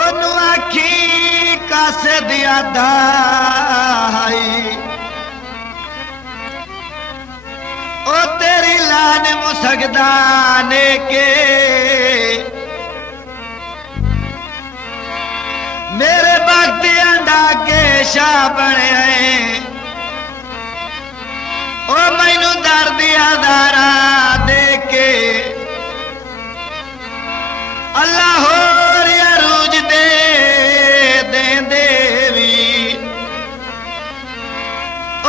ओनू आखी कासे दिया दाई ओ तेरी लान मुसगदा ने के मेरे बागदियां दा के शाह बने ओ मैनू दर्द दारा दे के अल्लाह होर अरूज दे देवी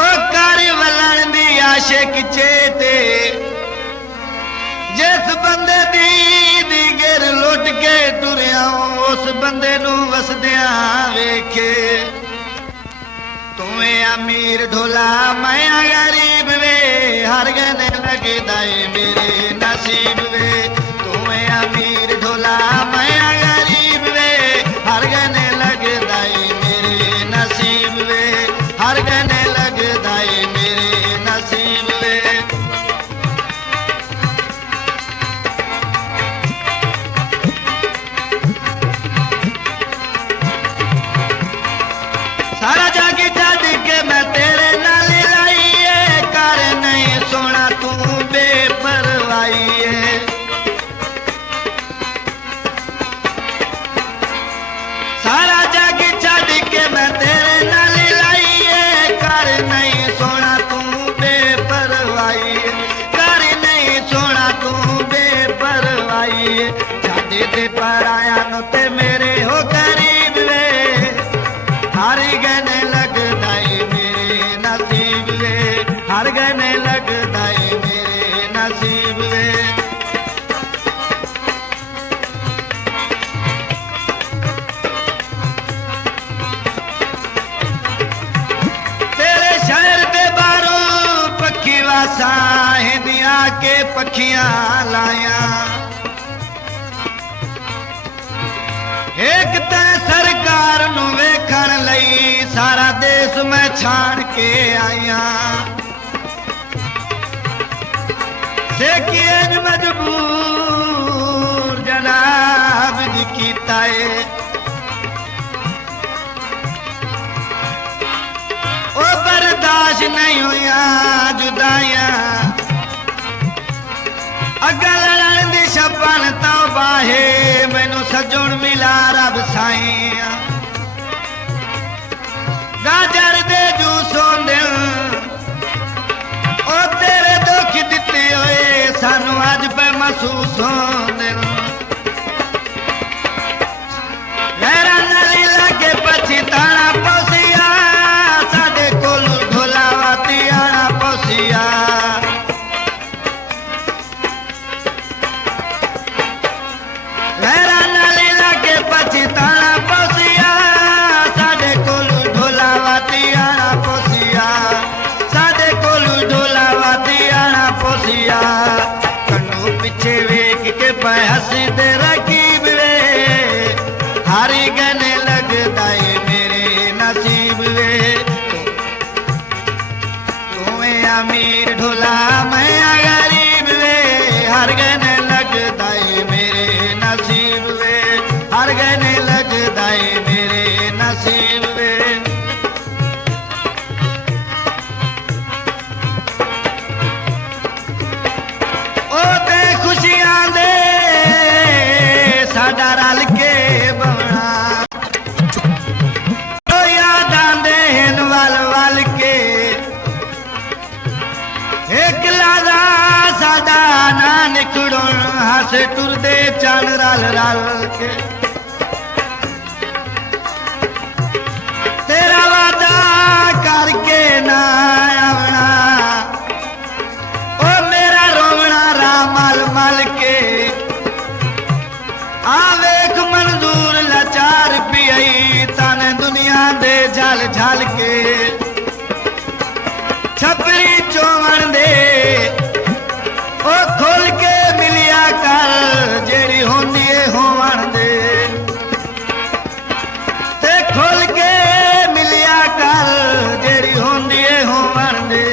ओ कर वलन दी आशिक चेते जिस बंदे दी गिर लुट के तुरिया उस बंदे नू वसदिया वेखे तुम्हें अमीर ढोला मैं गरीब वे हर गने लगदा है मेरे नसीब वे तुम्हें अमीर ढोला मैं गरीब वे हर गने लगदा है मेरे नसीब वे हर गने लगदा है मेरे नसीब वे सारा जागी जादी के मैं तेरे नाल लाइए कर नहीं सोना तू बेपरवाही है सारा जागी जादी के मैं तेरे नाल लाइए कर नहीं सोना तू बेपरवाही है कर नहीं सोना तू बेपरवाही है जादी ते पराया नो ते मेरे हो गरीब वे हर गने लगदा है मेरे नसीब वे हर गने लगदा है मेरे नसीब वे तेरे शहर दे बारों पक्षी वासा हिंदिया के पखियां लाया एक ते सरकार नू वेखण लई सारा देश मैं छाण के आया देखिए मजबूर जनाब जी कीता है ओ बर्दाश्त नहीं होया जुदाइयां अग्गा लड़न दी छपन तौबा है मैनू सजण मिला रब साईं गाजर दे जूसों दिल ओ तेरे दुख दिते होए सानू अज पे महसूस होंदे गैरां नाल लागे पछताना पौसिया साडे कोल ढोला वाती आना पौसिया गैरां नाल लागे पछताना पौसिया साडे कोल ढोला वाती आना पौसिया साडे कोल ढोला वाती आना पौसिया कन्नू पिछे वेख के पे हंसदे रकीब वे हारी गने लगदा है मेरे नसीब वे तुम्हें अमीर ढोला मैं गरीब वे हर गने लगदा है मेरे नसीब वे हर गने लगदा है मेरे नसीब वे ओ ते खुशियां दे साडा रल के बवना ओ यादां दे वल वल के एक लादा साडा ना निकड़न हस टुरदे चल रल रल के तेरा वादा करके ना आवना ओ मेरा रोवना राम मल मल के आवेख मंजूर लाचार पियई तन दुनिया दे झल झल के छपरी चोवन दे ओ खुल के मिलिया कर जेड़ी होंदी है होवन दे ते खुल के मिलिया कर जेड़ी होंदी है होवन दे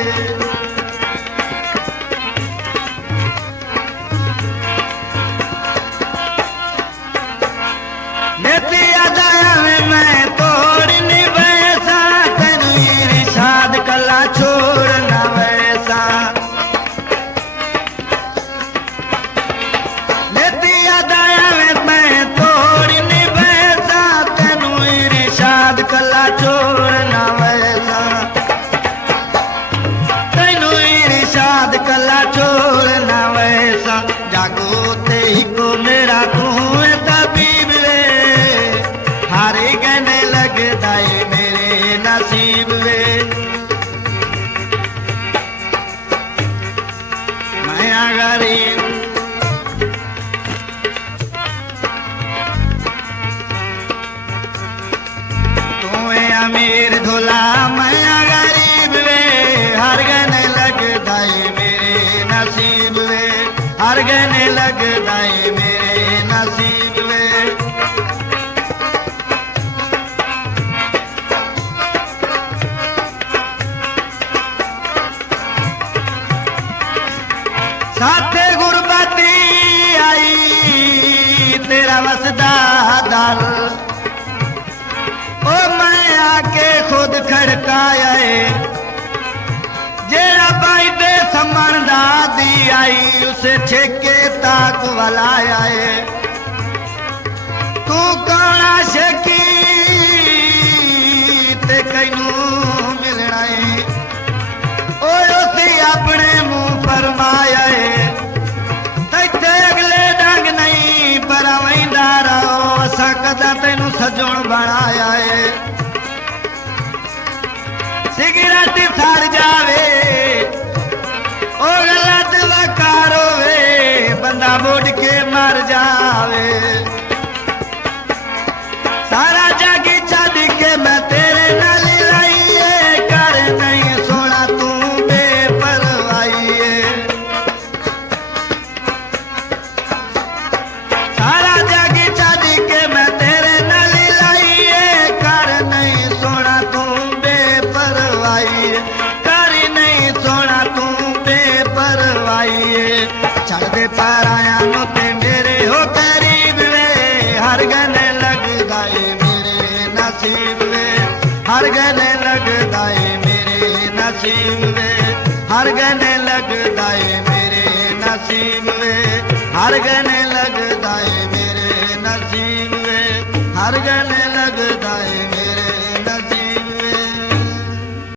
नेतिया भोला मैं गरीब वे हर गने लगदा है मेरे नसीब वे हर गने लगदा है मेरे नसीब वे साथे गुरबती आई तेरा वसदा दर ओ मैं आके खुद खड़काया जेड़ा बाई दे समण दी आई उसे छेके ताक वलाया तू कौना शेकी ते कैनू मिलना ओ उसी अपने मुंह फरमाया तैथे अगले डंग नहीं पर वहींदा रहो असा कदा तेनू सजण बनाया सिगरेट सड़ जावे ओ गलत वकार होवे बंदा बुढ़ के मर जावे सारा जग छड़ के मैं तेरे नाल लाईए कर नहीं सोना तू बेपरवाही सारा जग छड़ के मैं तेरे नाल लाईए कर नहीं सोना तू बेपरवाही कर नहीं सोना तू बेपरवाही छड़ दे पाराया नु ते मेरे हो करीब वे हर गने लगदा है मेरे नसीब वे हर गने लगदा है मेरे नसीब वे हर गने लगदा है मेरे नसीब वे हर गने लगदा है मेरे नसीब वे हर गने